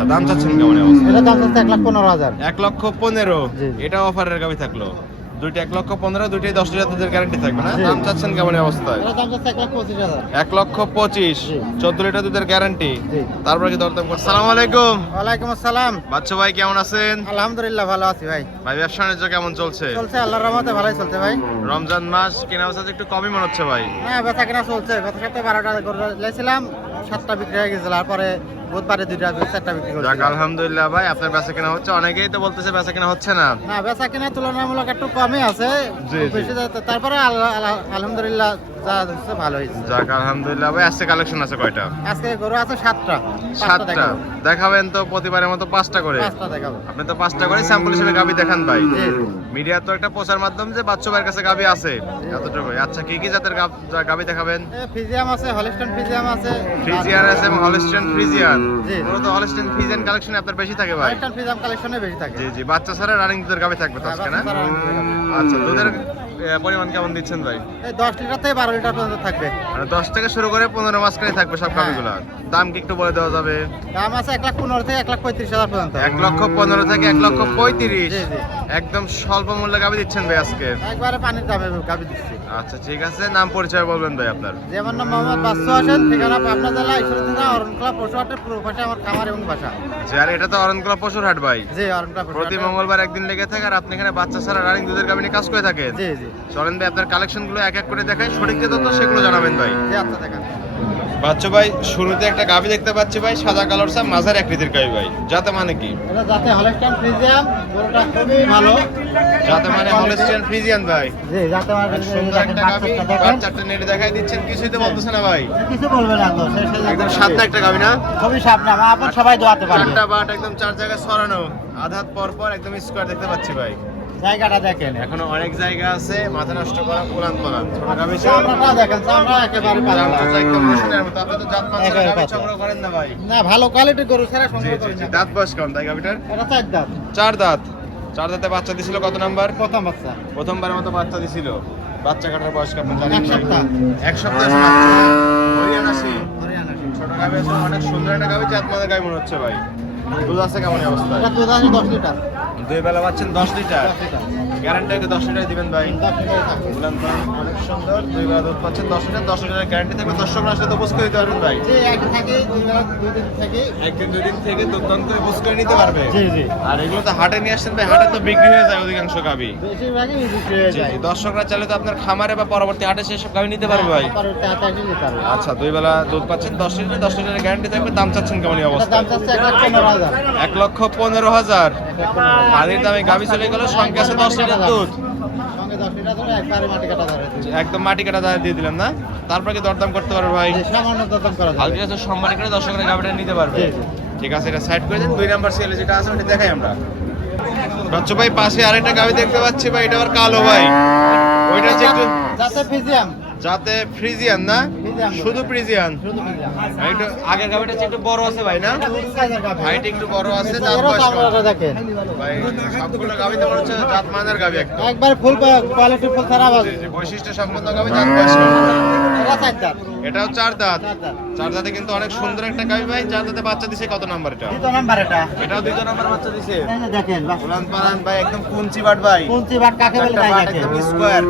আচ্ছা, দাম চাচ্ছেন কেমন এই অবস্থা? এটা দাম চাচ্ছে 1,15,000। 1,15,000। জি। এটা অফারের গাবি থাকলো। দুইটা 1,15,000, দুইটাই 10,000 দুধের গ্যারান্টি থাকবে না? জি। দাম চাচ্ছেন কেমন এই অবস্থায়? এটা দাম চাচ্ছে 1,25,000। 1,25,000। জি। 14 লিটার দুধের গ্যারান্টি। জি। তারপরে কি দরদাম করছেন? আসসালামু আলাইকুম। ওয়ালাইকুম আসসালাম। বাচ্চু ভাই কেমন আছেন? আলহামদুলিল্লাহ ভালো আছি ভাই। ভাই ব্যবসা বাণিজ্য কেমন চলছে? চলছে আল্লাহর রহমতে ভালোই চলছে ভাই। রমজান মাস কেনা বেচা একটু কমই মনে হচ্ছে ভাই। হ্যাঁ বেচা কেনা চলছে। গত সপ্তাহে 12টা লেছিলাম, 7টা বিক্রি হয়ে গেছিল। তারপরে বুধবারে 2টা 4টা বিক্রি যাক করছি। আলহামদুলিল্লাহ ভাই, আপনার বেচা কেনা হচ্ছে। অনেকেই তো বলতেছে বেচা কেনা হচ্ছে না। না বেচা কেনা তুলনামূলক একটু কমই আছে। জি, জি। বেশি তারপরে আলহামদুলিল্লাহ যা হচ্ছে ভালো হয়েছে। যাক আলহামদুলিল্লাহ ভাই। আজকে কালেকশন আছে কয়টা? আজকে গরু আছে 7টা। 7টা দেখাবেন তো প্রতিবারের মতো 5টা করে? 5টা দেখাবো। আপনি তো 5টা করে স্যাম্পল হিসেবে গাবি দেখান ভাই। জি। মিডিয়া তো একটা প্রচার মাধ্যম যে বাচ্চু ভাইয়ের কাছে গাবি আছে এতটুকুই। আচ্ছা, কি কি জাতের গাবি দেখাবেন? ফিজিয়াম আছে, হলিস্টন ফিজিয়াম আছে। ফ্রিজিয়ান আছে এবং হলিস্টিয়ান ফ্রিজিয়ান। জি। মূলত হলিস্টিয়ান ফ্রিজিয়ান কালেকশন আপনার বেশি থাকে ভাই। হলিস্টন ফিজিয়াম কালেকশনে বেশি থাকে। জি জি, বাচ্চা ছাড়া রানিং দুধের গাবি থাকবে তো আজকে না? আচ্ছা, দুধের পরিমাণ কেমন দিচ্ছেন ভাই? এই 10 লিটার থেকে 12 লিটার পর্যন্ত থাকবে। মানে 10 থেকে শুরু করে 15 মাঝখানে থাকবে সব হ্যাঁ। গাবিগুলো। দাম কি একটু বলে দেওয়া যাবে? দাম আছে 1,15,000 থেকে 1,35,000 পর্যন্ত। 1,15,000 থেকে 1,35,000। জি, জি। একদম স্বল্প মূল্যে গাবি দিচ্ছেন ভাই আজকে। একবারে পানির দামে গাবি দিচ্ছি। আচ্ছা ঠিক আছে, নাম পরিচয় বলবেন ভাই আপনার। যেমন নাম মোহাম্মদ বাচ্চু হোসেন, ঠিকানা পাবনা জেলা ঈশ্বরদী থানা অরণখোলা পশুহাটের পূর্ব পাশে আমার খামার এবং বাসা। জি, আর এটা তো অরণকলা পশুর হাট ভাই। জি অরণখোলা প্রতি পশুহাটে। মঙ্গলবার একদিন লেগে থাকে আর আপনি এখানে বাচ্চা ছাড়া রানিং দুধের গাবি নিয়ে কাজ করে থাকেন। জি জি চলেন ভাই, আপনার কালেকশন গুলো এক এক করে দেখাই। সঠিক যে তথ্য সেগুলো জানাবেন ভাই। জি আচ্ছা দেখেন। বাচ্চা ভাই, শুরুতে একটা গাবি দেখতে পাচ্ছি ভাই, সাদা কালার সাপ, মাঝারি আকৃতির গাবি ভাই। যাতে মানে কি? এটা যাতে হলিস্টন ফ্রিজিয়াম, গরুটা খুবই ভালো। যাতে মানে হলিস্টিয়ান ফ্রিজিয়ান ভাই। জি যাতে মানে আর সুন্দর একটা গাবি, বাচ্চাটা নেড়ে দেখাই দিচ্ছেন, কিছুই তো বলতেছে না ভাই। কিছু বলবে না তো। একদম সাদা একটা গাবি না? খুবই সাবধান, আপন সবাই দোয়াতে পারবে। চারটা বাট একদম চার জায়গায় ছড়ানো, আধাত পর পর একদম স্কোয়ার দেখতে পাচ্ছি ভাই। জায়গাটা দেখেন। এখনো অনেক জায়গা আছে, মাথা নষ্ট করা পুরান ছোট গাবি চামড়াটা দেখেন, চামড়া একেবারে পাতলা। চামচা একদম রসুনের মতো। আপনি তো জাত মাছের একেবারে গাবি পাতলা। সংগ্রহ করেন না ভাই? না ভালো কোয়ালিটির গরু ছাড়া জি সংগ্রহ জি করি জি। না। দাঁত বয়স কেমন তাই গাবিটার? এটা 4 দাঁত। 4 দাঁত। 4 দাঁতে বাচ্চা দিছিল কত নাম্বার? প্রথম বাচ্চা। প্রথমবারের মতো বাচ্চা দিছিল। বাচ্চা কাটার বয়স কেমন জানেন? 1 সপ্তাহ। 1 সপ্তাহ মাত্র। হরিয়ানা সিং। হরিয়ানা। ছোট গাবি আছে, অনেক সুন্দর একটা গাবি, জাত মাছের গাবি মনে হচ্ছে ভাই। দুধ আছে কেমন এই অবস্থায়? এটা দুধ আছে 10 লিটার। দুই বেলা পাচ্ছেন 10 লিটার। 10 লিটার। গ্যারান্টি 10 লিটার দিবেন ভাই। 10 লিটার থাকবে। বললাম তো, অনেক সুন্দর। দুই বেলা দুধ পাচ্ছেন 10 লিটার। 10 লিটারের গ্যারান্টি থাকবে। দর্শকরা আসলে তো বুঝ করে দিতে পারবেন ভাই। জি একদিন থাকে, দুই দিন থাকে। একদিন দুই দিন থেকে দুধ করে বুঝ করে নিতে পারবে। জি জি। আর এগুলো তো হাটে নিয়ে আসছেন ভাই, হাটে তো বিক্রি হয়ে যায় অধিকাংশ গাবি। বেশিরভাগই বিক্রি হয়ে জি যায়। জি, দর্শকরা চাইলে তো আপনার খামারে বা পরবর্তী হাটে সেসব গাবি নিতে পারবে ভাই। পরবর্তী হাতে এসে নিতে পারবে। আচ্ছা, দুই বেলা দুধ পাচ্ছেন 10 লিটার। 10 লিটারের গ্যারান্টি থাকবে। দাম চাচ্ছেন কেমন এই এটার অবস্থা? দাম চাচ্ছে 1,15,000। 1,15,000। আদির দামে গাবি চলে গেল, সংখ্যা আছে 10 লিটার দুধ। সঙ্গে 10 লিটার ধরে একবারে মাটি কাটা ধরে। একদম মাটি কাটা দাঁড়িয়ে দিয়ে দিলাম না? তারপরে কি দরদাম করতে পারবে ভাই? জি, সামান্য দরদাম করা যাবে। হালকা কিছু সম্মানী করে দর্শকরা গাবিটা নিতে পারবে। জি, জি। ঠিক আছে, এটা সাইড করে দেন। 2 নাম্বার সেলে যেটা আছে ওটা দেখাই আমরা। বাচ্চু ভাই, পাশে আরেকটা গাবি দেখতে পাচ্ছি ভাই, এটা আবার কালো ভাই। ওইটা যে একটু যাতে ফিজিয়াম। যাতে ফ্রিজিয়ান না? ফ্রিজিয়ান। শুধু ফ্রিজিয়ান। শুধু ফিজিয়াম। একটু আগের গাবিটা একটু বড় আছে ভাই না? এটা big size এর গাভী। হাইট একটু বড় আছে, দাঁত এরও বয়স কম। চামড়াটা দেখেন। ভাই সবগুলো গাবি তো মনে হচ্ছে জাত মানের গাবি একদম। একবার ফুল কোয়ালিটি ফুল খারাপ জি আছে। জি, বৈশিষ্ট্য সম্পন্ন গাবি, জাত বয়স কম। এটা 4 দাঁত। এটাও 4 দাঁত। 4 দাঁত। 4 দাঁতে কিন্তু অনেক সুন্দর একটা গাবি ভাই। 4 দাঁতে বাচ্চা দিছে কত নাম্বার এটা? দ্বিতীয় নাম্বার এটা। এটাও 2 নাম্বার বাচ্চা দিছে। এই যে দেখেন বাহ। উলান পালান ভাই, একদম কুঞ্চি বাট ভাই। কুঞ্চি বাট কাকে বলে একটা তাই বাট দেখেন। একদম স্কোয়ার।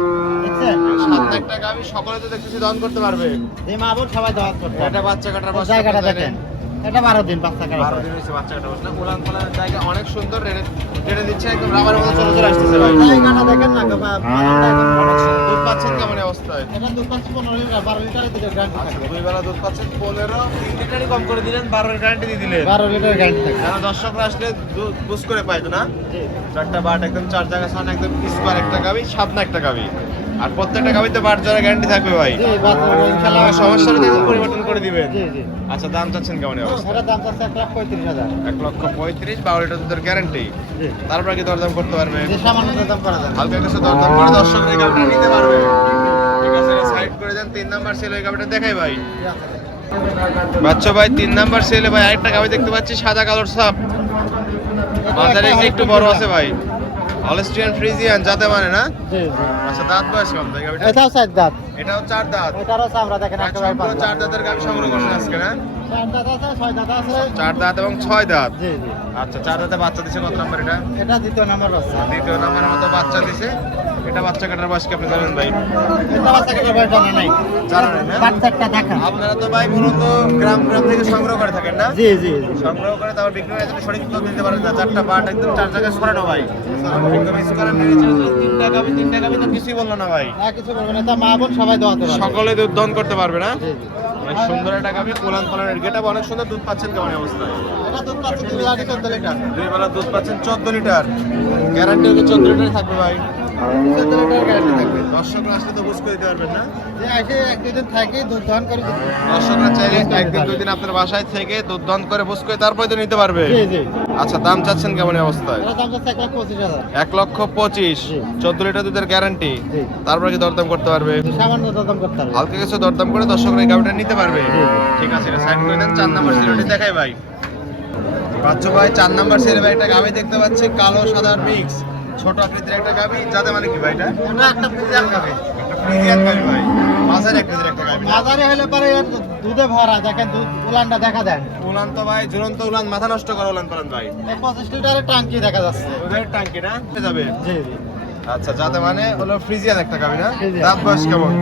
দেখছেন? সামনে একটা গাবি, সকলে তো দেখতেছি দহন করতে পারবে। যে মা বোন সবাই দাওয়াত করতে হবে। এটা বাচ্চা কাটার বয়স জায়গাটা কত দেখেন। জানেন? এটা 12 দিন বাচ্চা কাটা। 12 দিন হয়েছে বাচ্চা কাটা বসে না? উলান পালানের জায়গা অনেক সুন্দর। রেড়ে দিচ্ছে, একদম রাবারের মতো চলে চলে আসতেছে ভাই। জায়গাটা দেখেন না বানানটা একদম অনেক সুন্দর। দুধ পাচ্ছেন কেমন এই অবস্থায়? এটা দুধ পাচ্ছি 15 লিটার 12 লিটারের দিকে গ্যারান্টি আচ্ছা, থাকবে। 2 বেলা দুধ পাচ্ছেন 15, 3 লিটারই কম করে দিলেন, 12 গ্যারান্টি দিয়ে দিলেন। 12 লিটার গ্যারান্টি থাকবে। যারা দর্শকরা আসলে দুধ বুঝ করে পাইতো না? জি। 4টা বাট একদম 4 জায়গা সামনে একদম স্কোয়ার একটা গাবি, সাদনা একটা গাবি। আর প্রত্যেকটা গাবিতে বাট জোড়া গ্যারান্টি থাকবে ভাই। জি বাচ্চা ইনশাআল্লাহ আমার সমস্যা হলে দেখুন পরিবর্তন করে দিবেন। জি জি। আচ্ছা, দাম চাচ্ছেন কেমন এই অবস্থা? এটার দাম চাচ্ছে 1,35,000। 1,35,000, 12 লিটার দুধের গ্যারান্টি। জি। তারপরে কি দরদাম করতে পারবে? যে সামান্য দরদাম করা যাবে। হালকা কিছু দরদাম করে দর্শকরা এই গাবিটা নিতে পারবে। ঠিক আছে, সাইড করে দেন। 3 নাম্বার সেল এই গাবিটা দেখাই ভাই। বাচ্চা ভাই, 3 নাম্বার সেলে ভাই আরেকটা গাবি দেখতে পাচ্ছি, সাদা কালোর সাপ। মাথার একটু বড় আছে ভাই। হলিস্টিয়ান ফ্রিজিয়ান যাতে মানে না? জি জি। আচ্ছা, দাঁত বয়স কম তাই গাবিটা? এটাও 4 দাঁত। এটাও 4 দাঁত। এটারও চামড়া দেখেন একেবারে পুরো পাতলা। 4 দাঁতের গাবি সংগ্রহ করছেন আজকে না? চার দাঁত আছে, ছয় দাঁত আছে। 4 দাঁত এবং 6 দাঁত। জি জি। আচ্ছা 4 দাঁতে বাচ্চা দিছে কত নাম্বার এটা? এটা দ্বিতীয় নাম্বার বাচ্চা। দ্বিতীয় নাম্বারের মতো বাচ্চা দিছে। এটা বাচ্চা কাটার বয়স কি আপনি জানেন ভাই? এটা বাচ্চা কেটে বয়স জানা নাই। জানা নাই না? বাচ্চাটা দেখা। আপনারা তো ভাই মূলত গ্রাম থেকে সংগ্রহ করে থাকেন না? জি জি জি। সংগ্রহ করে তারপর বিক্রি করে যদি সঠিক তথ্য দিতে পারেন না, 4টা বাট একদম 4 জায়গায় ছড়ানো ভাই। একদম স্কোয়ার মেরে ছিল 3 টাকা তো কিছুই বললো না ভাই। না কিছু বলবো না, তা মা বোন সবাই দোয়াতে পারবে। সকলে দুধ দহন করতে পারবে না? জি জি। অনেক সুন্দর একটা গাভী, কোলান পালানের গেটআপ অনেক সুন্দর। দুধ পাচ্ছেন কেমন অবস্থায়? এটা দুধ পাচ্ছে 2 লাখ 14 লিটার। 2 বেলা দুধ পাচ্ছেন 14 লিটার। গ্যারান্টি হচ্ছে 14 লিটার থাকবে ভাই। 14 লিটার গ্যারান্টি থাকবে। দর্শকরা আসলে তো বুঝ করে দিতে পারবেন না? যে এসে এক দুদিন থাকি দুধ দহন করে দিবে। দর্শকরা চাইলে একদিন দুই দিন আপনার বাসায় থেকে দুধ দহন করে বুঝ করে তারপরে তো নিতে পারবে। জি জি। আচ্ছা দাম চাচ্ছেন কেমন এই অবস্থায়? এটা দাম যাচ্ছে 1,25,000। 1,25,000। জি। 14 লিটার দুধের গ্যারান্টি। জি। তারপরে কি দরদাম করতে পারবে? সামান্য দরদাম করতে হবে। হালকা কিছু দরদাম করে দর্শকরা এই গাভিটা নিতে পারবে। জি। ঠিক আছে, এটা সাইড করে দেন। 4 নাম্বার সিরিয়ালটি দেখাই ভাই। বাচ্চা ভাই 4 নাম্বার সিরিয়ালে ভাই একটা গাভি দেখতে পাচ্ছি, কালো সাদা মিক্স, ছোট আকৃতির একটা গাভি। যাতে মানে কি ভাই এটা? এটা একটা ফ্রিজিয়ান গাবে। একটা ফ্রিজিয়ান গাভি ভাই, মাঝারি আকৃতির একটা গাভি। বাজারে হলে পরে এর দুধে ভরা, দেখেন দুধ উলানটা দেখা দেন। উলান তো ভাই ঝুলন্ত উলান, মাথা নষ্ট করা উলান পালান ভাই। 25 লিটারের ট্যাঙ্কি দেখা যাচ্ছে। ওদের টাঙ্কি না হয়ে যাবে। জি জি। আচ্ছা যাতে মানে হলো ফ্রিজিয়ান একটা গাভি না? ফ্রিজিয়ান। দাঁত বয়স কেমন?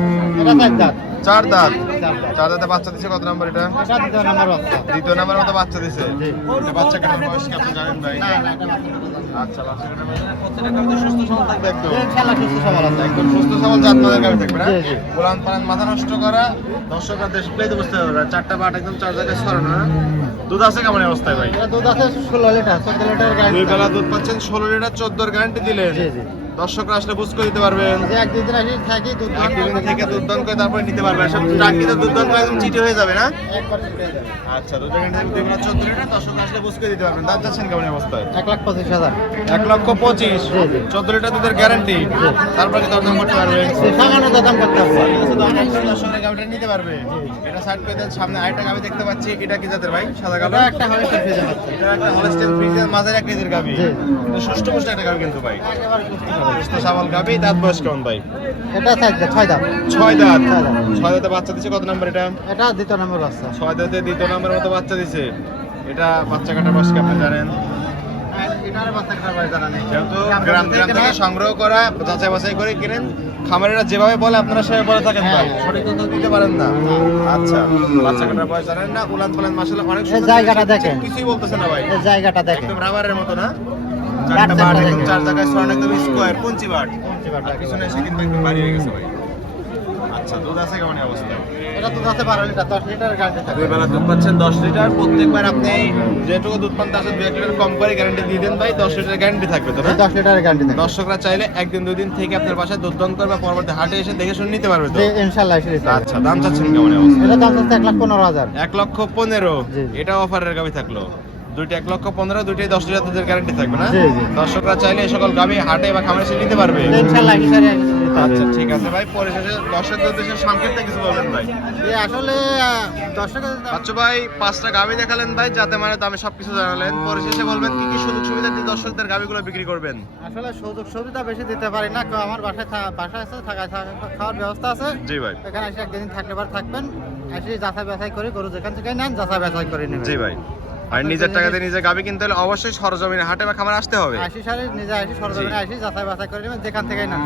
এটা 4 দাঁত। 4 দাঁত। 4 দাঁত। 4 দাঁতে বাচ্চা দিছে কত নাম্বার এটা? এটা দ্বিতীয় নাম্বার বাচ্চা। দ্বিতীয় নাম্বার মতো বাচ্চা দিছে। জি। এটা বাচ্চা কাটার বয়স কি আপনি জানেন ভাই? না না, এটা বাচ্চা না। আচ্ছা বাচ্চা কাটার বয়স প্রত্যেকটা গাভি সুস্থ সবল থাকবে একদম। ইনশাআল্লাহ সুস্থ সবল আছে। একদম সুস্থ সবল জাতমানের গাভি থাকবে না? জি, জি। উলান পালান মাথা নষ্ট করা, দর্শকরা ডিসপ্লেতে বুঝতে পারবে। 4টা বাট একদম 4 জায়গায় ছড়ানো না? দুধ আছে কেমন এই অবস্থায় ভাই? এটা দুধ আছে 16 লিটার, 14 লিটার গ্যারান্টি। 2 বেলা দুধ পাচ্ছেন 16 লিটার, 14 গ্যারান্টি দিলেন। জি জি। দর্শকরা আসলে বুঝ করে দিতে পারবেন। যে এক দুদিন আসি থাকি দুধ দহন একদিন করে থেকে দুধ দহন করে তারপরে নিতে পারবে। সব টাঙ্কিতে দুধ দহন করে একদম চিটে হয়ে যাবে না? একবার চিটে হয়ে যাবে। আচ্ছা দুধ গ্যারান্টি 2 বেলা 14 লিটার, দর্শকরা আসলে বুঝ করে দিতে পারবেন। দাম চাচ্ছেন কেমন এই অবস্থায়? 1,25,000। 1,25,000। জি, জি। 14 লিটার দুধের গ্যারান্টি। তারপরে কি দরদাম করতে পারবে? সে সামান্য দরদাম করতে হবে। দর্শকরা গাভিটা নিতে পারবে। এটা সাইড করে দেন। সামনে আরেকটা গাভি দেখতে পাচ্ছি, এটা কি জাতের ভাই? সাদা কালো? এটা একটা হলস্টাইন ফ্রিজিয়ান বাচ্চা। এটা একটা হলস্টাইন ফ্রিজিয়ান মাঝারি আকৃতির গাভি। জি। এটা সুষ্ঠ পুষ্ট একটা গাভি কিন্তু ভাই। একেবারে সুস্থ সবল। সুস্থ সবল গাভি। দাঁত বয়স কেমন ভাই? এটা 4 দাঁত, 6 দাঁত। 6 দাঁত। 6 দাঁত। 6 দাঁতে বাচ্চা দিছে কত নাম্বার এটা? এটা দ্বিতীয় নম্বর বাচ্চা। 6 দাঁতে দ্বিতীয় নাম্বার মতো বাচ্চা দিছে। এটা বাচ্চা কাটার বয়স কি আপনি জানেন? এটার বাচ্চা কাটার বয়স জানা নেই। যেহেতু গ্রাম থেকে সংগ্রহ করা, যাচাই বাছাই করে কিনেন, খামারেরা যেভাবে বলে আপনারা সেভাবে বলে থাকেন ভাই। সঠিক তথ্য দিতে পারেন না। আচ্ছা বাচ্চা কাটার বয়স জানেন না? উলান পালান মাশাআল্লাহ অনেক এই সুন্দর। জায়গাটা দেখেন। কিছুই বলতেছে না ভাই। এই জায়গাটা দেখেন। একদম রাবারের মতো না? বাট 4টা বাট চারটা একদম দেখেন। 4 জায়গায় ছড়ানো, একদম square Panchi but. Panchi but আর একেবারে। পিছনে এসে কিন্তু একদম ভারী হয়ে গেছে ভাই। আচ্ছা দুধ আছে কেমন এই অবস্থা? এটা দুধ আছে 12 লিটার, 10 লিটার গ্যারান্টি থাকবে। 2 বেলা দুধ পাচ্ছেন 10 লিটার। প্রত্যেকবার আপনি যেটুকু দুধ পান তার সাথে 2 লিটার কম করে গ্যারান্টি দিয়ে দেন ভাই। 10 লিটার গ্যারান্টি থাকবে তো না? 10 লিটারের গ্যারান্টি থাকবে। দর্শকরা চাইলে একদিন দুই দিন থেকে আপনার বাসায় দুধ দহন করবে, পরবর্তী হাটে এসে দেখে শুনে নিতে পারবে তো? যে ইনশাআল্লাহ এসে দিতে হবে। আচ্ছা দাম চাচ্ছেন কেমন এই অবস্থা? এটা দাম হচ্ছে 1,15,000। 1,15,000। জি। এটা অফারের গাবি থাকলো। দুইটা 1,15,000, দুইটাই 10 লিটার দুধের গ্যারান্টি থাকবে না? জি, জি। দর্শকরা চাইলে এই সকল গাবি হাটে বা খামারে এসে নিতে পারবে। যে ইনশাআল্লাহ এসে দিতে হবে। আচ্ছা ঠিক আছে ভাই, পরিশেষে দর্শকদের উদ্দেশ্যে সংক্ষেপে কিছু বলবেন ভাই। যে আসলে দর্শকের বাচ্চু ভাই 5টা গাবি দেখালেন ভাই, যাতে মানে দামে সবকিছু জানালেন। পরিশেষে বলবেন কি কি সুযোগ সুবিধা দিয়ে দর্শকদের গাবিগুলো বিক্রি করবেন? আসলে সুযোগ সুবিধা বেশি দিতে পারি না। আমার বাসায় আছে, খাওয়ার ব্যবস্থা আছে। জি ভাই। এখানে এসে একদিন থাকলে বার থাকবেন, এসে যাচাই বাছাই করে গরু যেখান থেকে নেন যাচাই বাছাই করে নেবেন। জি ভাই। আর নিজের টাকাতে নিজে গাবি কিনতে হলে অবশ্যই সরজমিনে হাটে বা খামারে আসতে হবে। আসি সারে নিজে আসি সরজমিনে আসি যাচাই বাছাই করে নেবেন যেখান থেকে নেন।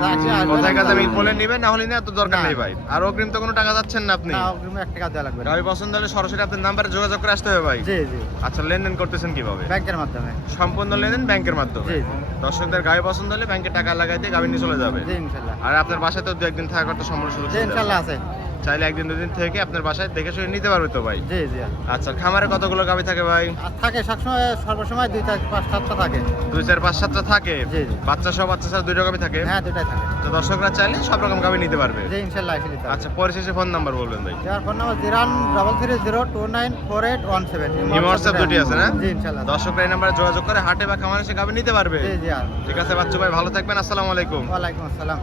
কোথায় কাছে আমি বলে নিবেন, না হলে নিয়ে এত দরকার না। নেই ভাই। আর অগ্রিম তো কোনো টাকা যাচ্ছেন না আপনি। না অগ্রিম 1 টাকা দেওয়া লাগবে না। গাবি পছন্দ হলে সরাসরি আপনার নাম্বারে যোগাযোগ করে আসতে হবে ভাই। জি জি। আচ্ছা লেনদেন করতেছেন কিভাবে? ব্যাংকের মাধ্যমে। সম্পূর্ণ লেনদেন ব্যাংকের মাধ্যমে। জি জি। দর্শকদের গাবি পছন্দ হলে ব্যাংকে টাকা লাগাই দিয়ে গাবি নিয়ে চলে যাবে। জি ইনশাআল্লাহ। আর আপনার বাসায় তো 2-1 দিন থাকা করতে সম্পূর্ণ সুযোগ জি সুবিধা ইনশাআল্লাহ আছে। আছে। চাইলে 1 দিন 2 দিন থেকে আপনার বাসায় দেখে শুনে নিতে পারবে তো ভাই? জি জি। আচ্ছা খামারে কতগুলো গাবি থাকে ভাই? আর থাকে সবসময় সর্বসময় 2 4 5 7টা থাকে। 2 4 5 7টা থাকে। জি, জি। বাচ্চা সহ বাচ্চা ছাড়া 2টা গাবি থাকে। হ্যাঁ দুটাই থাকে। তো দর্শকরা চাইলে সব রকম গাবি নিতে পারবে। জি ইনশাআল্লাহ এসে দিতে হবে। আচ্ছা পরিশেষে ফোন নাম্বার বলবেন ভাই। যার ফোন নাম্বার 01330294817। ইমো হোয়াটসঅ্যাপ দুটি আছে না? জি ইনশাআল্লাহ। দর্শকরা এই নাম্বারে যোগাযোগ করে হাটে বা খামারে এসে গাবি নিতে পারবে। জি জি। ঠিক আছে বাচ্চু ভাই, ভালো থাকবেন। আসসালামু আলাইকুম। ওয়ালাইকুম আসসালাম।